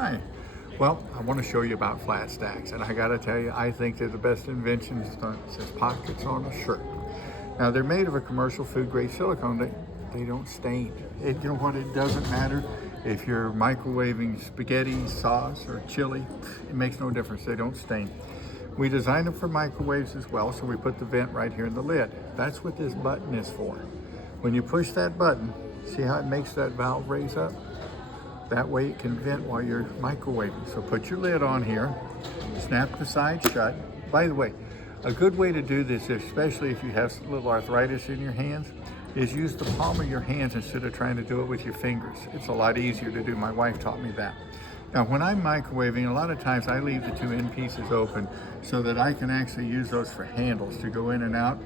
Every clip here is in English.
Hi. Well, I want to show you about flat stacks, and I got to tell you, I think they're the best invention since pockets on a shirt. Now, they're made of a commercial food-grade silicone. They don't stain. You know what? It doesn't matter if you're microwaving spaghetti, sauce, or chili. It makes no difference. They don't stain. We designed them for microwaves as well, so we put the vent right here in the lid. That's what this button is for. When you push that button, see how it makes that valve raise up? That way it can vent while you're microwaving. So put your lid on here, snap the side shut. By the way, a good way to do this, especially if you have a little arthritis in your hands, is use the palm of your hands instead of trying to do it with your fingers. It's a lot easier to do. My wife taught me that. Now, when I'm microwaving, a lot of times I leave the two end pieces open so that I can actually use those for handles to go in and out.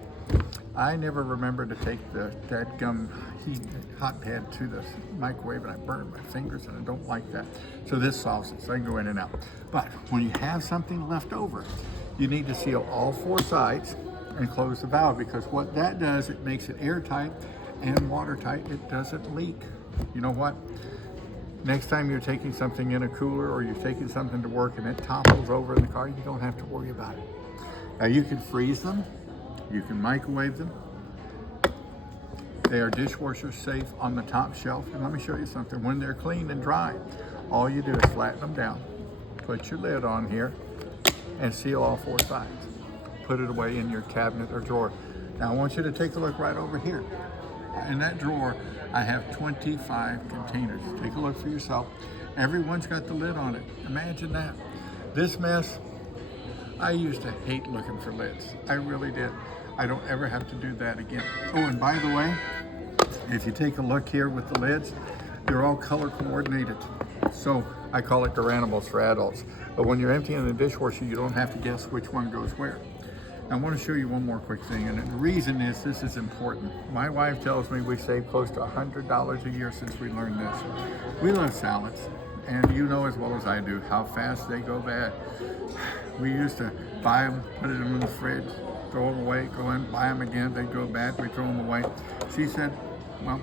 I never remember to take that gum hot pad to the microwave, and I burn my fingers, and I don't like that. So this solves it, so I can go in and out. But when you have something left over, you need to seal all four sides and close the valve, because what that does, it makes it airtight and watertight. It doesn't leak. You know what? Next time you're taking something in a cooler or you're taking something to work and it topples over in the car, you don't have to worry about it. Now, you can freeze them. You can microwave them. They are dishwasher safe on the top shelf. And let me show you something. When they're clean and dry, all you do is flatten them down, put your lid on here, and seal all four sides. Put it away in your cabinet or drawer. Now, I want you to take a look right over here. In that drawer, I have 25 containers. Take a look for yourself. Everyone's got the lid on it. Imagine that. This mess, I used to hate looking for lids. I really did. I don't ever have to do that again. Oh, and by the way, if you take a look here with the lids, they're all color coordinated. So I call it Garanimals for adults. But when you're emptying the dishwasher, you don't have to guess which one goes where. I want to show you one more quick thing, and the reason is this is important. My wife tells me we save close to $100 a year since we learned this. We love salads, and you know as well as I do how fast they go bad. We used to buy them, put them in the fridge, throw them away, go in, buy them again, they go bad, we throw them away. She said, well,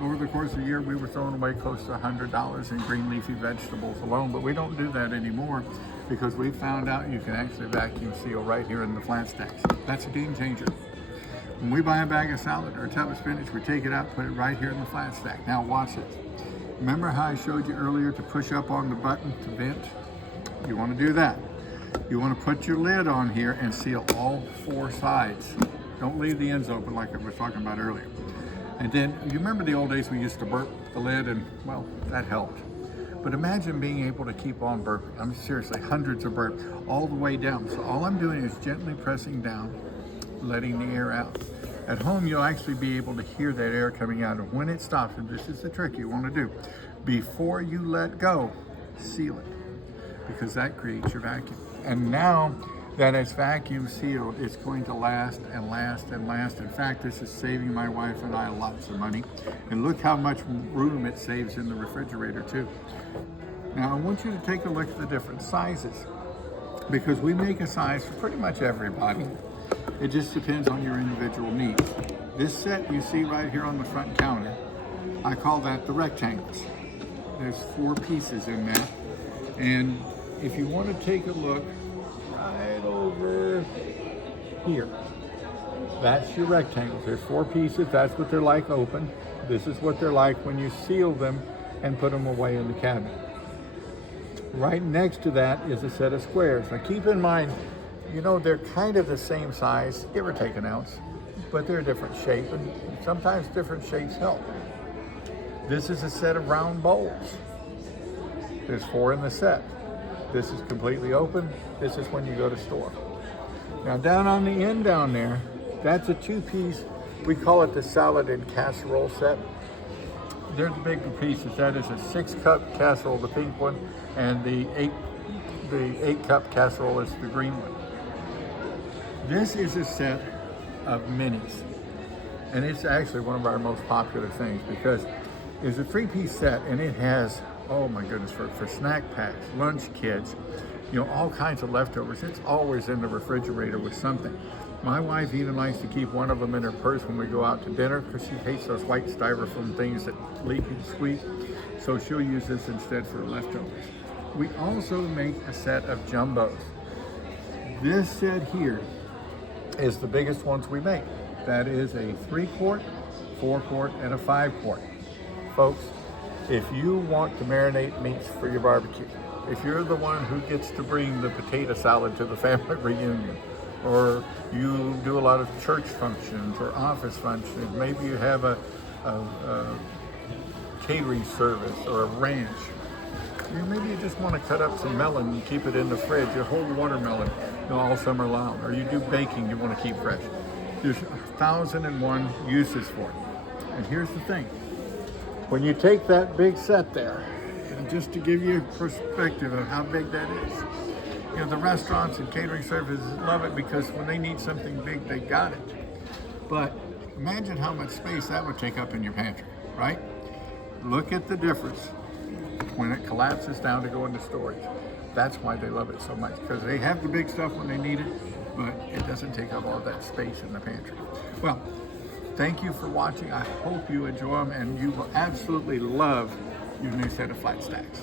over the course of the year, we were throwing away close to $100 in green leafy vegetables alone, but we don't do that anymore because we found out you can actually vacuum seal right here in the flat stacks. That's a game changer. When we buy a bag of salad or a tub of spinach, we take it out, put it right here in the flat stack. Now watch it. Remember how I showed you earlier to push up on the button to vent? You want to do that. You want to put your lid on here and seal all four sides. Don't leave the ends open like I was talking about earlier. And then, you remember the old days we used to burp the lid, and well, that helped. But imagine being able to keep on burping. I mean, seriously, hundreds of burps all the way down. So all I'm doing is gently pressing down, letting the air out. At home, you'll actually be able to hear that air coming out. And when it stops, and this is the trick you want to do, before you let go, seal it, because that creates your vacuum. And now that it's vacuum sealed, it's going to last and last and last. In fact, this is saving my wife and I lots of money. And look how much room it saves in the refrigerator too. Now I want you to take a look at the different sizes, because we make a size for pretty much everybody. It just depends on your individual needs. This set you see right here on the front counter, I call that the rectangles. There's 4 pieces in that. And if you want to take a look right over here, that's your rectangles. There's 4 pieces. That's what they're like open. This is what they're like when you seal them and put them away in the cabinet. Right next to that is a set of squares. Now keep in mind, you know, they're kind of the same size, give or take an ounce, but they're a different shape, and sometimes different shapes help. This is a set of round bowls. There's 4 in the set. This is completely open. This is when you go to store. Now down on the end down there, that's a 2-piece, we call it the salad and casserole set. They're the bigger pieces. That is a 6-cup casserole, the pink one, and the 8-cup casserole is the green one. This is a set of minis, and it's actually one of our most popular things because it's a 3-piece set, and it has, oh my goodness, for snack packs, lunch kits, you know, all kinds of leftovers. It's always in the refrigerator with something. My wife even likes to keep one of them in her purse when we go out to dinner because she hates those white styrofoam things that leak and squeak. So she'll use this instead for leftovers. We also make a set of jumbos. This set here is the biggest ones we make. That is a 3-quart, 4-quart, and a 5-quart. Folks, if you want to marinate meats for your barbecue, if you're the one who gets to bring the potato salad to the family reunion, or you do a lot of church functions or office functions, maybe you have a catering service or a ranch, maybe you just want to cut up some melon and keep it in the fridge, a whole watermelon, all summer long, or you do baking you want to keep fresh. There's 1,001 uses for it. And here's the thing, when you take that big set there, and just to give you a perspective of how big that is, the restaurants and catering services love it because when they need something big, they got it. But imagine how much space that would take up in your pantry, right? Look at the difference when it collapses down to go into storage. That's why they love it so much, because they have the big stuff when they need it, but it doesn't take up all that space in the pantry. Well, thank you for watching. I hope you enjoy them and you will absolutely love your new set of flat stacks.